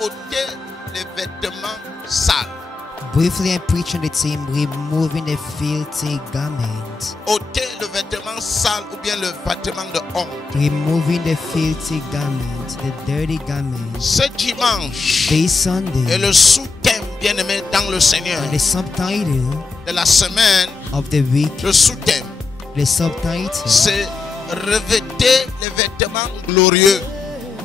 ôter les vêtements sales. Briefly, I preach on the theme removing the filthy garment. Ôter le vêtement sale ou bien le vêtement de honte. Removing the filthy garment, the dirty garment. Ce dimanche This Sunday, est le sous-thème, bien-aimé dans le Seigneur, and the subtitle de la semaine. of the week, Le sous-thème, the subtitle c'est revêter les vêtements glorieux.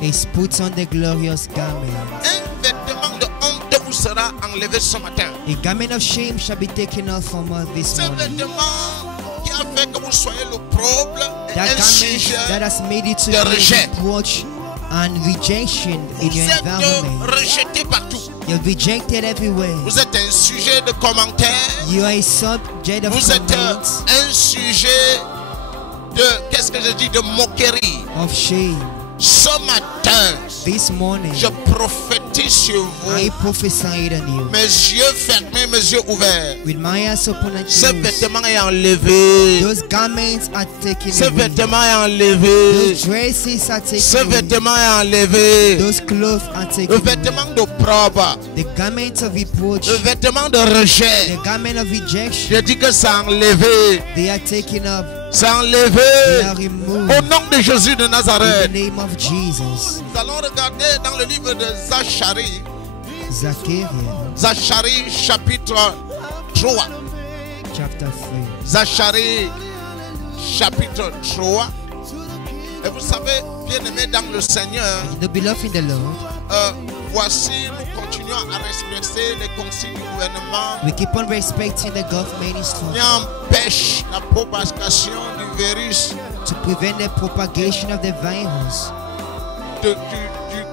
is put on the glorious garment. Un vêtement de honte vous sera enlevé ce matin. A garment of shame shall be taken off from us this Ce morning. vêtement qui a fait que vous soyez l'opprobre et That un garment sujet that has made it to de be rejet. reproach and rejection in Vous your êtes environment. rejeté partout. You're rejected everywhere. Vous êtes un sujet de commentaires. You are a subject of Vous êtes comments, un sujet de, qu'est-ce que je dis, de moquerie. of shame. Ce matin, This morning, je prophétise sur I vous, prophesied on you. mes yeux fermés, mes yeux ouverts. With my eyes open and Ce closed, vêtement est enlevé. those garments are taken Ce away. vêtement est enlevé. Those dresses are Ce taken away. vêtement est enlevé. Those clothes are Le taken away. vêtement d'opprobre. The garment of reproach, Le vêtement de rejet. the garment of rejection, Je dis que c'est enlevé. they are taken up. C'est They enlevé. are removed Au nom de Jésus de in the Nazareth. name of Jesus. Nous allons regarder dans le livre de Zacharie. Zachariah Zacharie chapitre 3. chapter 3. Zacharie chapitre 3. Et vous savez, bien-aimés dans le Seigneur, The beloved in the Lord, voici, nous continuons à respecter les consignes du gouvernement we keep on respecting the government qui instructions empêche la propagation du virus to prevent the propagation of the virus du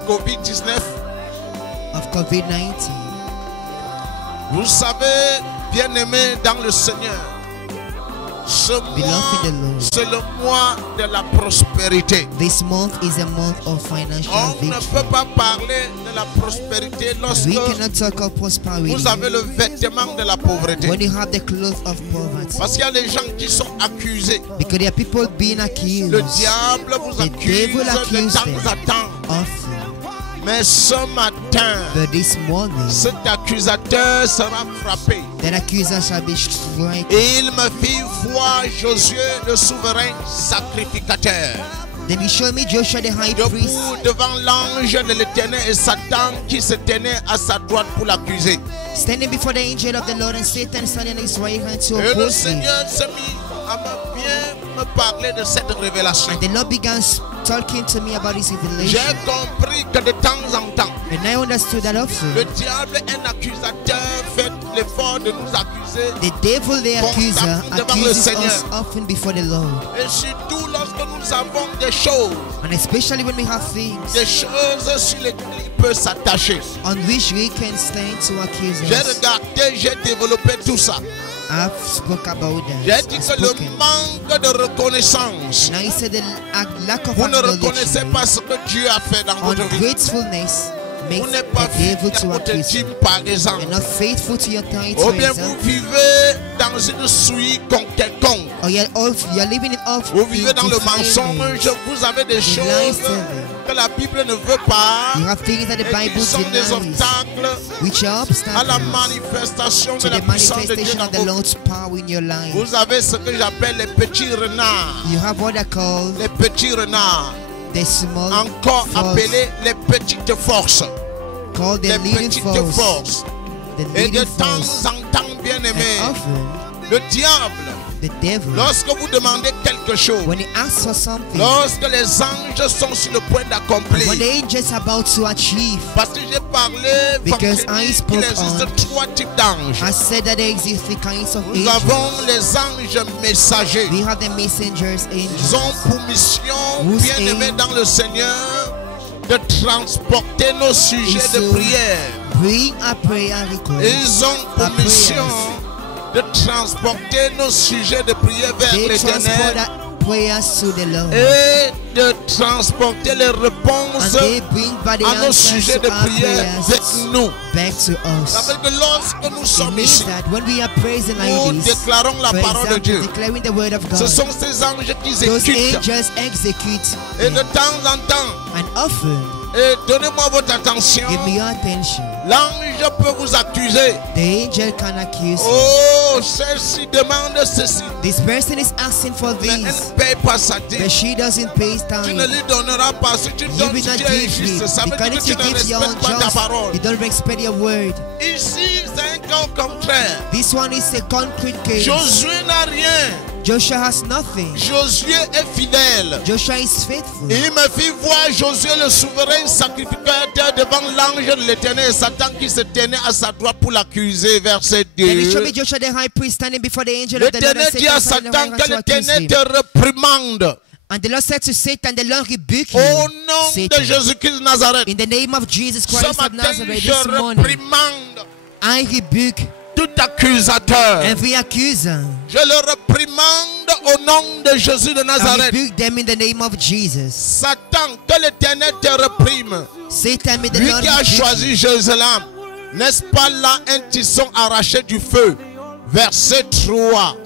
COVID-19. of COVID-19. Vous savez, bien-aimés dans le Seigneur, ce mois, Beloved in the Lord, c'est le mois de la prospérité. this month is a month of financial On ne victory. peut pas parler de la prospérité lorsque We cannot talk of prosperity vous avez le vêtement de la pauvreté. when you have the clothes of poverty. Parce qu'il y a des gens qui sont accusés. Because there are people being accused Le diable vous The accuse devil de accused temps them. à temps. often. Mais ce matin, But this morning, cet accusateur sera frappé. that accuser shall be stricken. Et il me fit voir Josué, le souverain sacrificateur, Then he showed me Joshua the high priest debout devant l'ange de l'Éternel et Satan qui se tenait à sa droite pour l'accuser. standing before the angel of the Lord, and Satan standing on his right hand to Et le oppose him. Seigneur s'est mis à me parler de cette révélation. And the Lord began talking to me about his J'ai revelation. compris que de temps en temps, And I understood that often le diable, un accusateur, fait l'effort de nous accuser. the devil, the accuser, Devant le accuses Seigneur. us often before the Lord. Et surtout lorsque nous avons des choses And especially when we have things sur lesquelles il peut s'attacher. on which we can stand to accuse J'ai us. regardé, j'ai développé tout ça. I've spoke about J'ai that. dit I've que le spoken. manque de reconnaissance, And I said the lack of vous ne reconnaissez acknowledgement, pas ce que Dieu a fait dans votre vie. ungratefulness makes Vous n'êtes pas the devil fidèle to à votre accuse you. dîme, par exemple. You're not faithful to your tithe, Ou for bien vous example. vivez dans une souille quelconque. Or you're living it off. Vous vivez dans le defilement. mensonge. Vous avez des lies choses telling. que la Bible ne veut pas. You have things that the Et Bible qui sont des denies, obstacles which are à la obstacles manifestation to de la the puissance de Dieu manifestation dans of the vos vies. Lord's power in your life. Vous avez ce que j'appelle les petits renards. You have what are called Les petits renards. the small Encore force, appelés les petites forces. called the Les leading petites force. forces. The Et de leading temps force. en temps, bien aimé, And often, le diable, the devil, lorsque vous demandez quelque chose, when he asks for something, lorsque les anges sont sur le point d'accomplir, when the angels are about to achieve, parce que j'ai parlé, Because vendredi, I qu'il spoke existe on- 3 types d'anges. I said that there exist three kinds of Nous angels. avons les anges messagers. We have the messengers Ils angels. ont pour mission, Whose bien aimés aim- dans le Seigneur, de transporter nos sujets is de to prière. Bring a prayer request. Ils ont pour Our mission prayers. de transporter nos sujets de prière vers They transport l'Éternel our prayers to the Lord. et de transporter les réponses And they bring by the à nos answers sujets de to our prière prayers vers nous. back to us. Ça veut dire que lorsque nous It sommes means ici, that when we are praising nous like this, déclarons la for parole de example, Dieu. declaring the word of Ce God, sont ces anges qui those exécutent. angels execute Et de them. temps en temps, And often Et donnez-moi votre attention. Give me your attention. L'ange peut vous accuser. The angel can accuse you. Oh, celle-ci demande ceci. This person is asking for Mais elle this, ne paye pas sa but dîme. she doesn't pay his Tu ne time. lui donneras pas. Si tu You donnes, will si not tu es give injuste, me, ça veut because dire if que you tu ne give your respectes own pas ta just, parole. you don't respect your word. Ici, c'est un cas contraire. This one is a concrete case. Josué n'a rien. Joshua has nothing. Josué est fidèle. Joshua is faithful. Et il me fit voir Josué le souverain sacrificateur devant l'ange de l'Éternel et Satan qui se tenait à sa droite pour l'accuser. Verset Then he showed 2. me Joshua the high priest standing before the angel of the Lord, L'Éternel and dit à Satan Satan standing que around to accuse l'Éternel him. te réprimande And the Lord said to Satan, the Lord rebuke au you, nom de Satan. Jésus-Christ de Nazareth. In the name of Jesus Ce Christ of matin, Nazareth, je this morning, réprimande I rebuke tout accusateur. every accuser. Je le réprimande au nom de Jésus de I Nazareth. rebuke them in the name of Jesus. Satan, que l'Éternel te réprime. Satan, may the Lui Lord qui a rebuke you. choisi Jérusalem, n'est-ce pas là un tisson arraché du feu? Verset 3.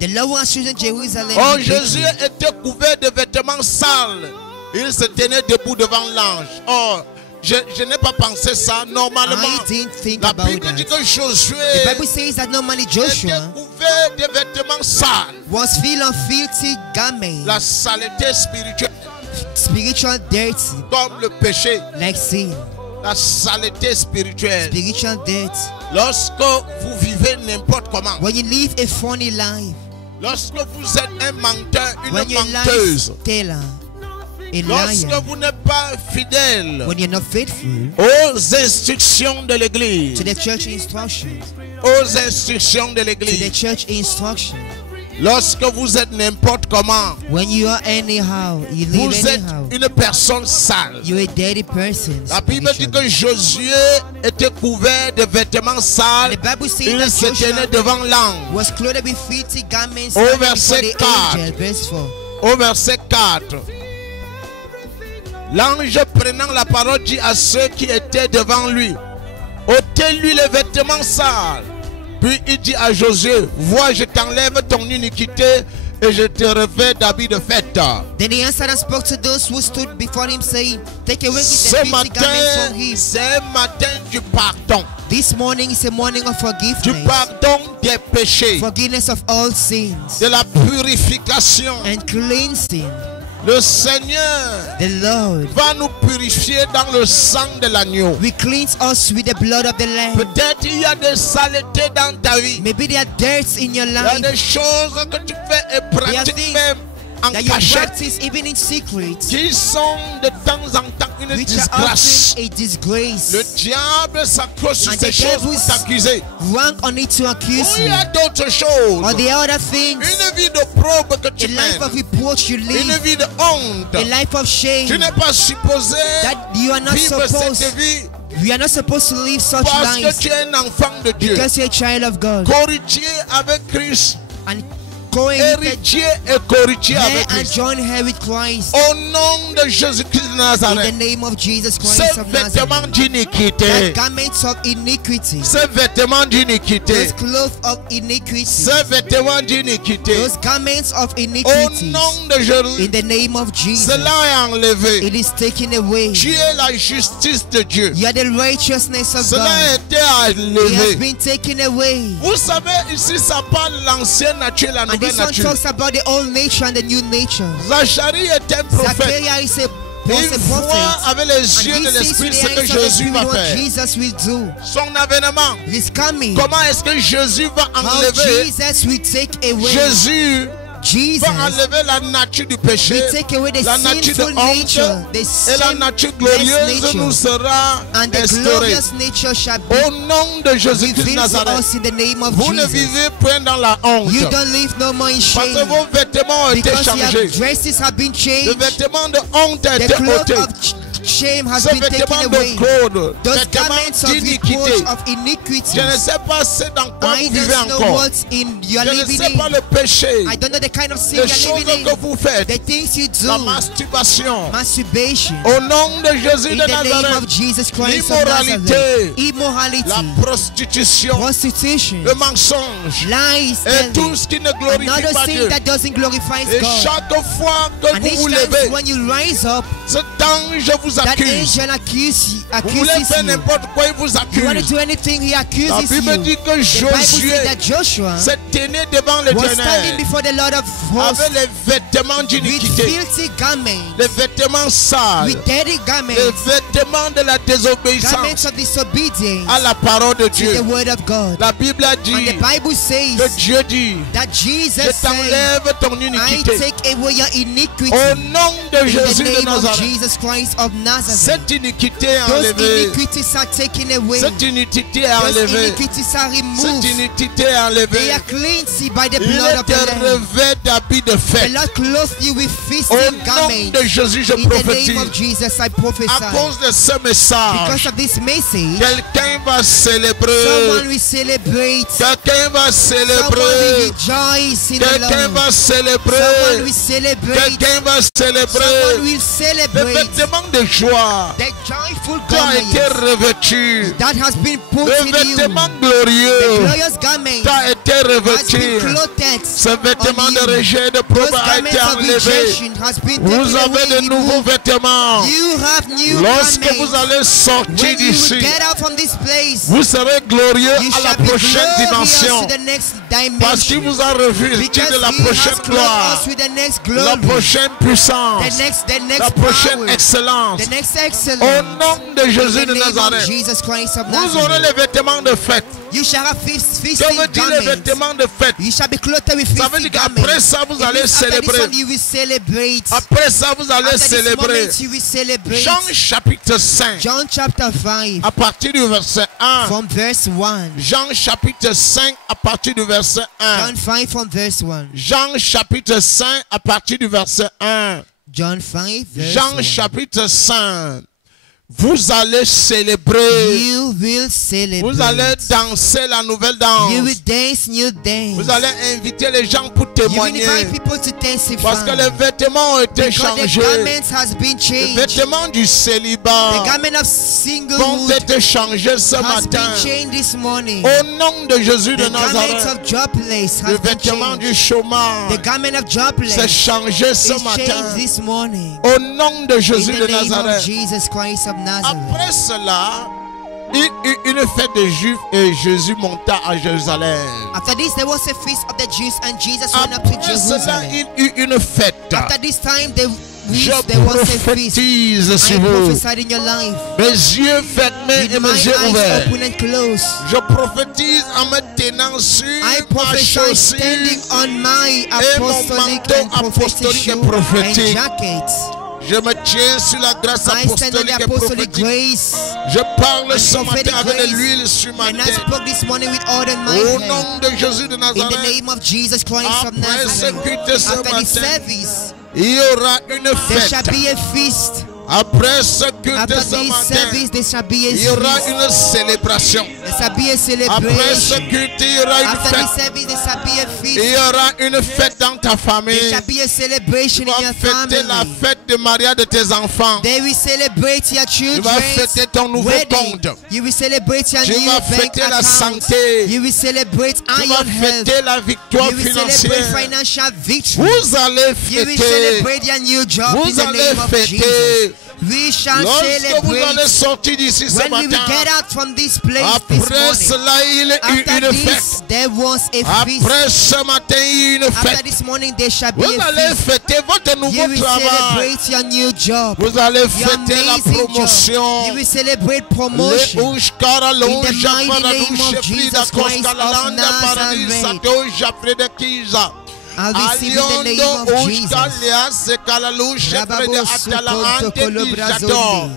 The Lord was chosen Jerusalem. Oh, rebuke Jésus you. était couvert de vêtements sales. Il se tenait debout devant l'ange. Oh, je n'ai pas pensé ça. Normalement, I didn't think la about Bible dit that. que Josué The Bible says that normally était Joshua couvert de vêtements sales. was filled of filthy garments, La saleté spirituelle, spiritual dirty, comme le péché. like sin, La saleté spirituelle. spiritual dirt. Lorsque vous vivez n'importe comment, When you live a funny life, lorsque vous êtes un menteur, une when you're a menteuse, liar, teller, a lorsque liar, vous n'êtes pas fidèle when you're not faithful aux instructions de to l'église, the church instructions, aux instructions de to the l'église, church instruction, lorsque vous êtes n'importe comment, when you are anyhow, you live vous êtes anyhow, une personne sale. you're a dirty person. La Bible dit que spiritually. Josué était couvert de vêtements sales. The Bible says Il that se tenait Joshua devant l'ange. was clothed with filthy garments Au standing before verset the 4. angel. Verse 4. Au verset 4, l'ange prenant la parole dit à ceux qui étaient devant lui, ôtez-lui les vêtements sales. Puis il dit à Josué, vois, je t'enlève ton iniquité et je te revêts d'habits de fête. Then he answered and spoke to those who stood before him, saying, take away the Ce filthy matin, garments from him. c'est un matin du pardon. This morning is a morning of Du forgiveness, pardon des péchés, forgiveness of all sins, de la purification. and cleansing. Le Seigneur The Lord va nous purifier dans le sang de l'agneau. will cleanse us with the blood of the Lamb. Peut-être il y a des saletés dans ta vie. Maybe there are dirts in your Il y a life des choses que tu fais et pratiques things même en that you cachette practice even in secret, qui sont de temps en temps une which are disgrâce. often a disgrace. Le diable s'accroche sur And ces the choses pour devils t'accuser. rank on it to accuse Il y you. a d'autres choses. Or the other things, Une vie de probe que a tu life of mènes. reproach you Une live, vie de honte. a life of shame Tu n'es pas supposé that you are not vivre supposed. cette vie We are not supposed to live such parce que lives tu es un enfant de Dieu. because you're a child of God Corrigé avec Christ. and co-inherited Héritier et corrigé heir avec and Christ. joint heir with Christ. Au nom de Jésus-Christ de In the Nazareth. name of Jesus Ces Christ of vêtements Nazareth, d'iniquité. that garments of iniquity, Ces vêtements d'iniquité. those clothes of iniquity, Ces vêtements d'iniquité. those garments of Au iniquity, nom de Jésus. in the name of Jesus, Cela est enlevé. it is taken away. Tu es la justice de Dieu. You are the righteousness of Cela a God. été It has enlevé. been taken away. Vous savez, ici, ça parle l'ancienne nature et la And nouvelle this one nature. talks about the old nature and the new nature. Zacharie est un prophète. Zachariah is Il a voit prophet. avec les And yeux he de sees l'esprit with ce the que eyes of the Jésus Spirit va what faire. Jesus will do. Son avènement. He's coming. Comment est-ce que Jésus va How enlever? Jesus will take away. Jésus Jesus va enlever la nature du péché, will take away the la nature de sinful honte nature, the et la nature glorieuse nous nature, sera and the instaurée. glorious nature shall be Au nom de Jésus-Christ de revealed to Nazareth, us in the name of vous ne Jesus. vivez point dans la honte. You don't live no more in Parce que shame vos vêtements ont été because your changés. dresses have been Le changed. vêtement de honte a The été cloak ôté. of shame has Ce been taken vêtement away. de code, Those vêtements garments of d'iniquité. reproach, of iniquity. Je ne sais pas c'est dans quoi I vous vivez don't know encore. what's in your Je ne living sais pas in. le péché, I don't know the kind of sin les you're choses living que in. vous faites, The things you la do. masturbation. Masturbation. Au nom de Jésus In de the name of Nazareth, Jesus Christ of l'immoralité, Nazareth. Immorality. la prostitution, Prostitution. le mensonge Lies. et tout Stealing. ce qui ne glorifie Another pas sin Dieu. that doesn't glorify Et God. chaque fois que And vous each vous time levez, when you rise up, cet ange vous vous That accuse. angel Vous voulez accuses faire you. n'importe quoi, il vous You want to accuse. do anything, he La accuses Bible you. dit que The Bible Josué says that Joshua s'est tenu devant was standing l'Éternel before the Lord of hosts avec les vêtements with d'iniquité, filthy garments, les vêtements sales, with dirty garments, les vêtements de la garments désobéissance of disobedience à la parole de to Dieu. the word of God. La Bible a And dit the Bible says que Dieu dit, that Jesus je said, t'enlève ton I iniquité. take away your iniquity Au nom de in Jésus the de name of Nazareth, Jesus Christ of Nazareth. cette iniquité est Those enlevée. iniquities are taken away. Cette iniquité est Those enlevée. iniquities are Cette removed. iniquité est They enlevée. are cleansed by the Il blood of te the Lamb. revêt d'habits de The fête. Lord clothed you with Au feasting nom garments. de Jésus, je In the name prophétise. of Jesus, I À prophesy. cause de ce Because message, of this message, quelqu'un va célébrer. someone will celebrate. Quelqu'un va Someone will célébrer. rejoice in the Quelqu'un Lord. va Someone célébrer. will celebrate. Quelqu'un va Someone célébrer. will Le celebrate. vêtement de joie The joyful qui a été garment revêtu. that has been put Le in you. vêtement The glorieux glorious garment qui a été has been revêtu. clothed Ce vêtement on de you. rejet et de Those probe a été garments of enlevé. rejection has been Vous taken avez de away. nouveaux vêtements. You have new Lorsque vous garments. allez sortir When you d'ici, will get out from this place, vous serez glorieux you à la shall be prochaine glorious dimension. to the next Parce qu'il dimension. vous a revêtu Because de la he prochaine has clothed gloire, us with the next la glory, prochaine puissance, the next la prochaine power, excellence. the next Au excellence. nom de In Jésus the de name of Nazareth, Jesus Christ of vous aurez Nazareth, les vêtements de fête. you shall have Que feasting veut dire les garments. vêtements de fête? You shall be clothed with Ça veut feasting dire qu'après garments. ça, vous It allez means after this célébrer. one, you will celebrate. Après ça, vous allez After this célébrer. moment, you will celebrate. Jean chapitre 5, John chapter 5, à partir du verset 1. from verse 1. Jean chapitre 5 à partir du verset 1. John 5 from verse 1. Jean chapitre 5 à partir du verset 1. John 5 verse Jean 1. chapitre 5. Vous allez célébrer. You will celebrate. Vous allez danser la nouvelle danse. You will dance new dance. Vous allez inviter les gens pour You will témoigner. invite people to testify. Parce que les vêtements ont été Because the changés. garments has been Les changed. vêtements du The célibat garment of vont singlehood être changés ce has matin. been changed this morning. Au nom de Jésus de The garment Nazareth. of jobless Le has been vêtement du changed. chômage The garment of jobless s'est changé ce is matin. changed this morning. Au nom de In Jésus the de name of Nazareth. Jesus Christ of Nazareth. Après cela, il eut une fête des Juifs et Jésus monta à Jérusalem. After this, there was a feast of the Jews, and Jesus went up to Après cela, Jerusalem. il eut une fête. After this time, there Je was a feast. prophétise I sur vous. prophesied in your life. Mes yeux fermés With et my mes yeux eyes ouverts. open and closed. Je prophétise en me tenant sur I ma prophesy chaussure standing on my mon apostolic manteau and prophetic apostolique et shoe prophétique. and jacket. Je me tiens sur la grâce I stand on apostolique the et apostolic prophétique. grace. Je parle and ce matin prophetic avec de grace. l'huile sur ma And I tête. spoke this morning with oil on my Au head. nom de Jésus de In the Nazareth, name of Jesus Christ of après ce Nazareth. culte ce After the matin, service, il y aura une there shall fête. be a feast. Après ce culte After ce this matin, service, there shall be a il y aura feast. une célébration. There shall be a Après ce celebration. culte, il y aura une After this fête. service, there shall be a Il y feast. aura une fête dans ta There famille. shall be a celebration Tu in vas your fêter la family. fête de mariage de tes enfants. They will celebrate your Tu vas fêter children's ton nouveau wedding. compte. You will celebrate your Tu new vas bank fêter la account. santé. You will celebrate Tu vas iron health. fêter la victoire You will celebrate financière. financial victory. Vous allez You will fêter. celebrate your new job in Vous the allez name of fêter. Jesus. We shall Lorsque vous allez celebrate sortir d'ici ce when we will matin, get out from this place this après morning. cela, il y a eu After une this, fête. there was a feast. Après ce matin, il y a eu une After fête. this morning, there shall be Vous a allez feast. fêter votre You nouveau will travail. celebrate your new job. Vous allez Your fêter la amazing job. promotion. You will celebrate Le promotion. Ushkara, le In the Usha, mighty Paradou, name of Shefrida, Jesus Christ Koska, of Lalanda, Paradis, Nazareth. Sato, Jafreda, Kiza. I receive in the name of Aliondo, Jesus. Ushkalia, Sekalalu, Shefreda, Rababosu, Atala, Konto, Ante, Kolobrazoli. Dijador.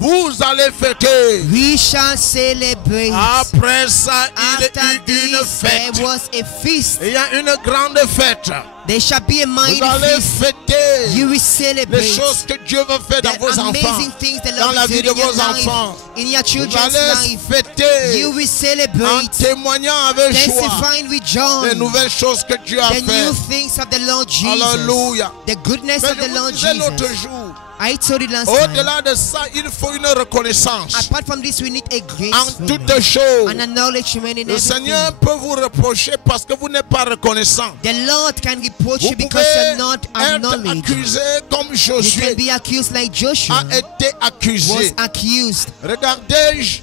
Vous allez fêter. We shall celebrate. Après ça, il y After a eu une this, fête. there was a feast. Il y a une grande fête. There shall be a mighty Vous allez feast. fêter You will les celebrate choses que Dieu veut faire dans the vos enfants, amazing things the dans Lord la is vie doing de in your vos enfants. life, in your Vous children's allez life. fêter You will en celebrate, témoignant avec joie testifying with joy, les nouvelles choses que Dieu a the new faites. things of the Lord Jesus, Alléluia. the goodness Mais of je the vous Lord disais l'autre Jesus. jour, I told you last time. Au-delà de ça, il faut une reconnaissance Apart from this, we need a en toutes gratefulness choses. and acknowledgement in Le everything. Seigneur peut vous reprocher parce que vous n'êtes pas reconnaissant. The Lord can reproach Vous you because pouvez you're not être acknowledged. accusé comme You Josué can be accused like Joshua a été was accusé. accused. Regardez,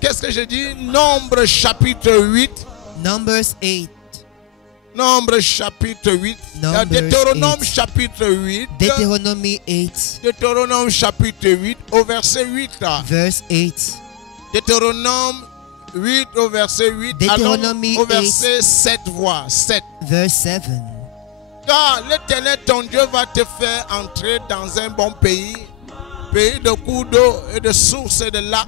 qu'est-ce que j'ai dit? Nombre chapitre 8. Numbers 8. Nombre chapitre 8. Numbers Deutéronome 8. chapitre 8. Deuteronomy 8, Deutéronome chapitre 8 au verset 8. verse 8. Deutéronome 8 au verset 8. Deutéronomie Allons au verset 7 voix. 7. Verse 7. Car l'Éternel ton Dieu va te faire entrer dans un bon pays, pays de cours d'eau et de sources et de lacs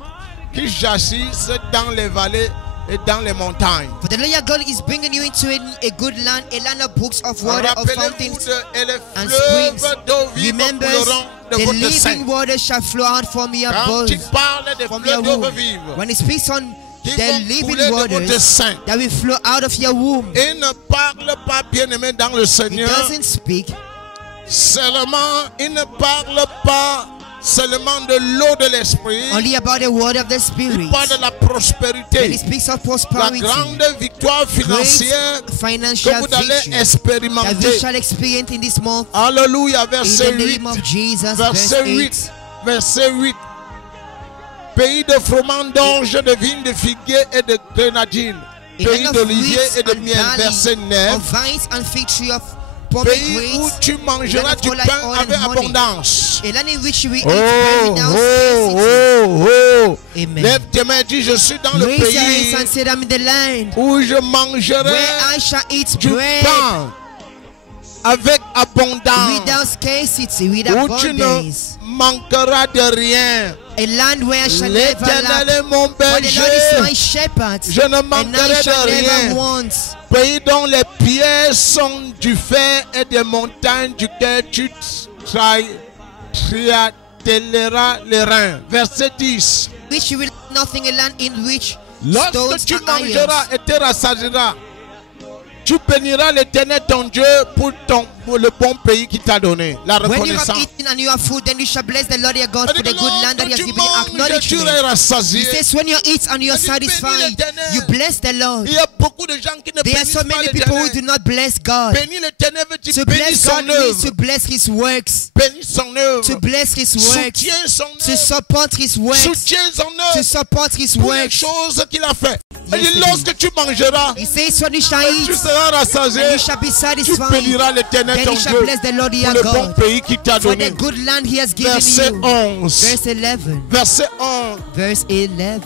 qui jaillissent dans les vallées et dans les montagnes. For the Lord your God is bringing you into a good land, a land of brooks of water, of Rappelez-vous fountains et les and fleuves springs. d'eau vive Remember, couleront de the votre sein. living water shall flow out from your Quand il bones, parle des from fleuves your d'eau womb. vive, When it speaks on qui the vont living couler de votre waters sein. that will flow out of your womb, Il ne parle pas, bien-aimé, dans le it Seigneur. doesn't speak. Seulement, il ne parle pas seulement de l'eau de l'esprit. Only about the word of the Il Spirit. parle de la When prospérité, it speaks of la prosperity, grande victoire financière great que financial vous allez victory that we expérimenter. shall experience in this month. Alléluia, In verset the 8. name of Jesus, verse Verset 8. 8. Verset 8. Pays de froment d'orge, de vignes, de figuier et de grenadines. A Pays land of d'olivier wheat et de and miel. barley, Verset 9. of vines and fig tree of Pays où pomegranates, tu mangeras land of du olive pain oil and avec honey. abondance. A land in which we eat Oh, very now oh, scarcity. oh, oh. Amen. Lève tes mains et dis, je suis dans le Raise your pays hands and say, I'm in the land où je mangerai where I shall eat du bread pain avec abondance. without scarcity, with Où tu ne abundance. manqueras de rien. A land where I shall never L'Éternel lack. est mon For the Lord is my berger. shepherd, Je ne and I manquerai shall de never rien. want. Pays dont les pierres sont du fer et des montagnes duquel tu triatelleras les reins. Verset 10. Which you will nothing, a land in which Lorsque stones tu are mangeras irons. et te rassasieras, tu béniras l'Éternel ton Dieu pour le bon pays qu'il t'a donné. La When you have reconnaissance. eaten and you have food, then you shall bless the Lord your God for the good land that He has tu given you. manges, tu es Acknowledgement. He rassasié. says, when you eat and you are Il dit, bénis satisfied, l'Éternel. you bless the Lord. Il y a beaucoup de gens qui ne There are bénissent so pas many people who do l'Éternel. not bless God. Bénis l'Éternel veut dire To bénis bless son God means to œuvre. bless His works, Bénis son œuvre. to bless His works, Soutiens son to œuvre. support His works, Soutiens son to œuvre support His pour les works. choses qu'il a fait. Yes, Il dit, it lorsque tu mangeras, He says, when you shall tu eat seras rassasié. and you shall be Tu satisfied, béniras l'Éternel then ton you shall Dieu bless the Lord pour your le bon God pays qu'il t'a for donné. the good land He has given Verset you. 11. Verse 11. Verset 11. Verse 11.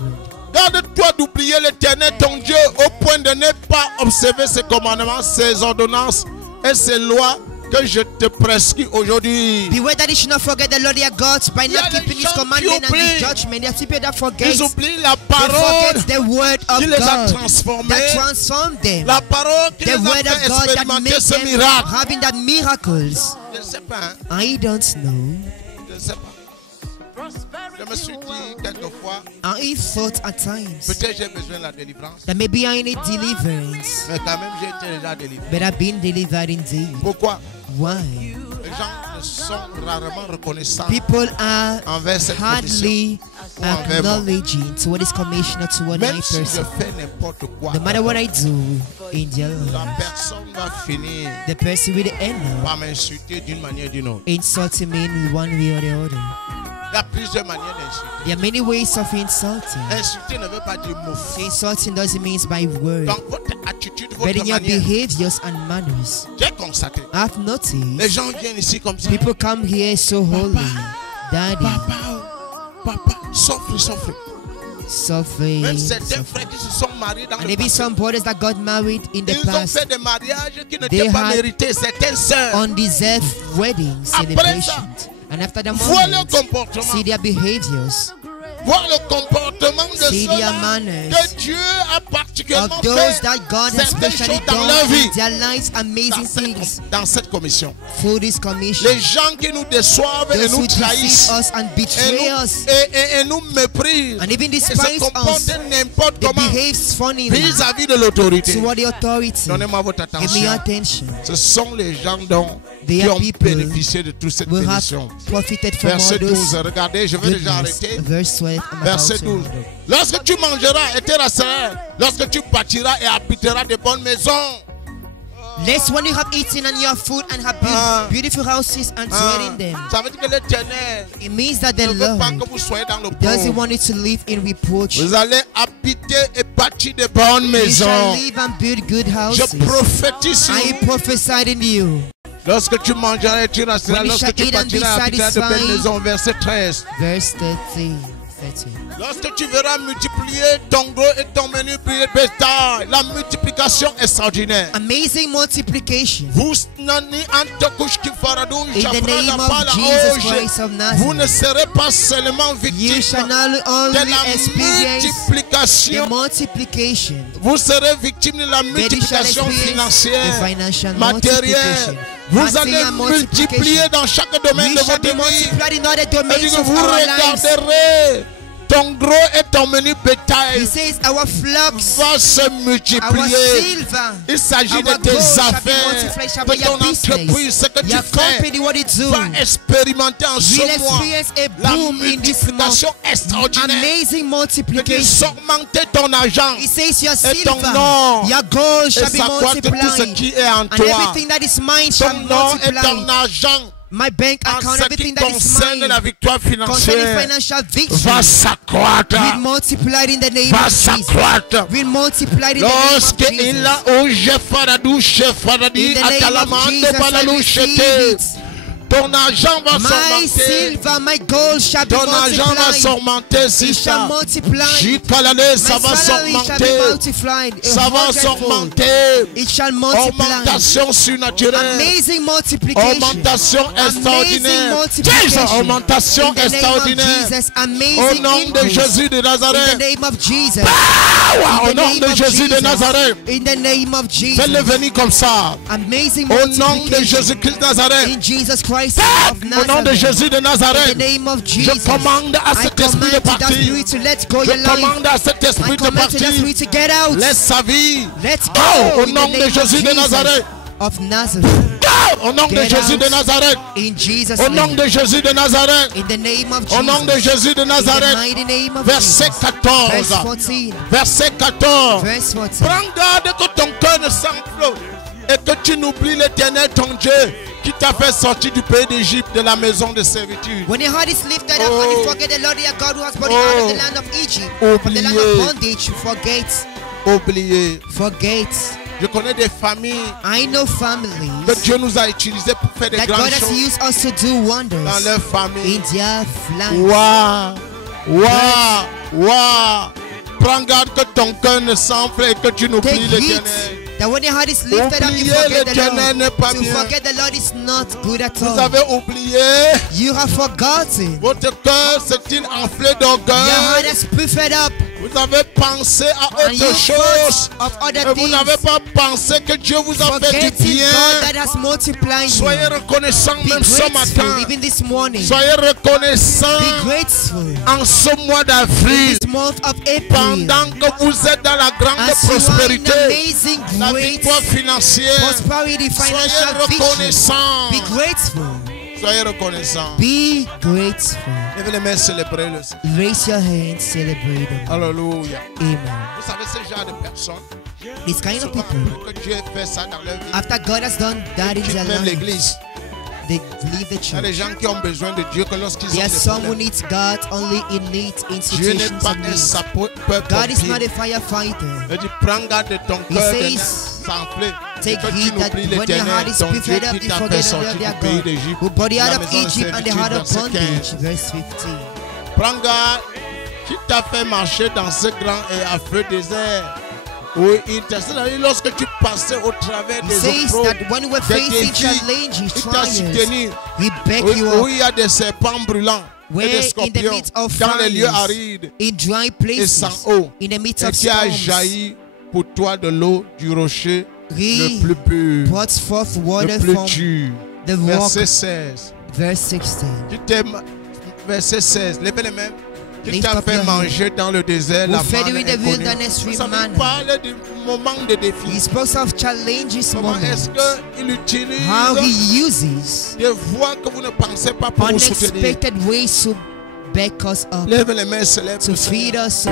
Garde-toi d'oublier l'Éternel ton Dieu au point de ne pas observer ses commandements, ses ordonnances et ses lois que je te prescris aujourd'hui. Beware that you should not forget the Lord your God by Il y a not des keeping His gens qui commandment and oublient. His judgment. There are people that forget. Ils oublient la They parole forget the word of qui les a God transformés. that transformed them. La parole qui The les a word of fait God that expérimenter makes ce them miracle. having that miracles. Je ne sais pas. Hein. I don't know. Je ne sais pas. Je me suis dit quelquefois, I thought at times peut-être j'ai besoin de la délivrance. that maybe I need deliverance, Mais quand même, j'ai été déjà délivré. but I've been delivered indeed. Pourquoi? Why? Les gens ne sont rarement reconnaissants People are envers cette commission. hardly ou envers moi. acknowledging toward this commission or toward my Même si je person. fais n'importe quoi, No matter what I do in their la life, personne va finir the person will end up par m'insulter d'une manière ou d'une autre. insulting me in one way or the other. Il y a plusieurs manières d'insulter. There are many ways of insulting. Insulter ne veut pas dire mot. Insulting doesn't mean by word, Dans votre attitude, but votre in your manière, behaviors and manners. j'ai constaté. I've noticed Les gens viennent ici comme ça. people come here so holy, daddy, Papa, souffre, souffre. suffering, Même certains suffering. frères qui se sont mariés dans And le maybe passé, some brothers that got married in the ils ont past, fait des mariages qui They n'étaient pas had mérités. Certaines sœurs. undeserved wedding Après celebrations. And after the Vois le moment, comportement. see their behaviors Voir le comportement de See their ceux-là manners. que Dieu a of particulièrement those fait that God has certaines specially choses dans leur done vie in their lives, amazing things dans cette commission. through this commission. Les gens qui nous déçoivent et Those nous who deceive trahissent us and et betray us nous méprisent and even et se despise comportent us, n'importe they comment behaves funnily vis-à-vis de l'autorité. toward the authority. Donnez-moi votre Give me your attention. attention. Ce sont les gens dont There qui are ont people bénéficié de toute cette who have bénédiction. profited from all Verset 12, those regardez, je vais déjà goodness. arrêter. Verse 12, I'm about Verset to 12. round up. Lorsque tu mangeras et te rasseras, lorsque tu bâtiras et habiteras de bonnes maisons. Lest when you have eaten and you have food and have beautiful houses and dwell in them. Ça veut dire que l'Éternel It means that ne the veut pas Lord que vous soyez dans le doesn't pauvre. want you to live in reproach. Vous allez habiter et bâtir de bonnes You shall maisons. live and build good Je houses. prophétise sur I vous. prophesied in you. Lorsque tu mangeras et tu resteras, When you lorsque shall tu eat and be bâtiras et habiteras de belles satisfied. maisons. Verset 13. Verse 13. Lorsque tu verras multiplier ton gros et ton menu bétail, la multiplication extraordinaire. Amazing multiplication. Vous n'en couche qui fera d'où In the name of Jesus Christ of vous ne Nazareth, serez pas seulement victime you shall not de only la experience the multiplication, multiplication, vous serez victime de la but you shall multiplication experience the financière, financial matérielle. multiplication. Vous allez Material multiplier dans chaque domaine We de shall be votre vie. multiplied in other Et domains que of vous our lives. regarderez ton gros et ton menu bétail He says our flocks, va se our multiplier. silver, Il s'agit de our tes gold shall be affaires, multiplied, shall de be your ton entreprise, business. ce que tu Your fais. company, what it do. Va expérimenter en We'll ce mois experience a la boom in this month. multiplication extraordinaire. Amazing Que multiplication. augmenter ton argent He says your et ton silver, nom your gold et shall be s'accroître tout ce multiplied, qui est en and toi. everything that is mine shall Ton nom et ton multiply. argent My bank en account, ce everything qui that is concerne mine, la victoire concerning financière financial victory, va s'accroître. will multiply in the name Va of Jesus. s'accroître. Will multiply in the name of Lorsque il Jesus. a ouje faradouche faradi In the name of atalamande Jesus, I receive balalouchete. it. Ton argent va My s'augmenter. silver, my gold shall be Ton argent va multiplied. s'augmenter, It si shall ça. multiply. Jikalale, ça My va salary shall be s'augmenter. multiplied. A Ça va hundredfold. s'augmenter. It shall multiply. Augmentation surnaturelle. Amazing multiplication. Augmentation extraordinaire. Amazing Jesus, multiplication. augmentation In the name of extraordinaire. Jesus, Au amazing nom de increase. Jésus de In the Nazareth. name of Jesus. Power. Au In the nom name de of Jésus de Jesus. Nazareth. In the name of Jesus. Fais-le venir comme ça. Amazing Au nom de multiplication. Jésus-Christ de Nazareth. In Jesus Christ of Au nom de Nazareth. Jésus de In the Nazareth. name of Je Jesus. commande à I cet esprit command de to that partir. spirit to let go Je your life. commande à cet I esprit de command to that partir. spirit to get out. Laisse sa vie. Let's go. Oh, au in nom the de name of Jésus de Jesus Nazareth. of Nazareth. Go! Au nom de Get Jésus out. de Nazareth. In Jesus' Au nom name. de Jésus de Nazareth. In the name of Au nom de Jesus. Jésus de In the Nazareth. mighty name of Verset Jesus. 14. Verse 14. Verset 14. Verse 14. Prends garde que ton cœur ne s'enfle et que tu n'oublies l'Éternel ton Dieu qui t'a fait sortir du pays d'Égypte, de la maison de servitude. When your heart is lifted up and you forget the Lord your God who has brought you out of the land of Egypt, from the land of Oubliez. bondage, you forget. Oubliez. Forget. Je connais des familles I know que families Dieu nous a utilisées pour faire des that grandes God has choses used us to do dans wonders leur famille. in their lives. Waouh! Waouh! Waouh! Prends garde que ton cœur ne s'enfle et que tu Take n'oublies heed l'Éternel. that when your heart is lifted up, you Oublier forget the l'Éternel n'est Lord. pas To bien. forget the Lord is not good at Vous all. avez oublié. You have forgotten. Votre cœur s'est-il enflé Your heart d'orgueil? has puffed up. Vous avez pensé à And you autre chose. thought of other Et vous n'avez things. pas pensé que Dieu vous a fait du Forgetting bien. God that has multiplied you. Soyez reconnaissant Be même ce grateful matin. even this morning. Soyez reconnaissant Be grateful en ce mois d'avril. this month of April. Pendant que vous êtes dans la grande As you are in prospérité, amazing la great victoire financière. prosperity, Soyez financial victory. reconnaissant. Be grateful. Soyez reconnaissant. Be grateful. Levez les mains, célébrer le Seigneur. Raise your hands, celebrate them. Alléluia. Amen. Vous savez ce genre de personnes, This kind c'est of pas people, que Dieu ait fait ça dans leur vie. after God has done that in Quitte their même life, l'église. they leave the Il y a des church. gens qui ont besoin de Dieu que lorsqu'ils ont There are des some who problèmes. need God only in need, in Dieu n'est situations pas of un need. sapeur God is not pompier. a firefighter. Il dit prends garde de ton He cœur de says, s'enfler. Take Que tu heed that n'oublies when your l'Éternel, heart is ton Dieu puffed up, qui you t'a fait forget the sortir Lord du their pays God, d'Égypte, who brought you la out of maison de Egypt and the servitude, heart of verset bondage. 15. Verse 15. Prends garde qui t'a fait marcher dans ce grand et affreux désert. Oui, c'est-à-dire lorsque tu passais au travers He des says épreuves, that when we were des facing défis, challenges, il t'a trials, soutenu. we back Oui, you où up. il y a des serpents brûlants et Where des in the scorpions midst of dans les lieux fires, arides in dry et places, sans eau, in the midst et of qui a storms, jailli pour toi de l'eau du rocher le he plus pur, brought forth water le plus from dur. the rock. Verset 16. Verse 16. Tu t'aimes. Verset 16. Levez les mains. qui Lift t'a up fait your manger dans le désert, Who la fed you manne in the inconnue. wilderness with Ça manna. nous parle du moment de défi. He spoke of challenges Comment est-ce moments. qu'il utilise How he uses des voies que vous ne pensez pas pour vous soutenir. unexpected ways to back us up, Lève les mains, se lève. to feed us.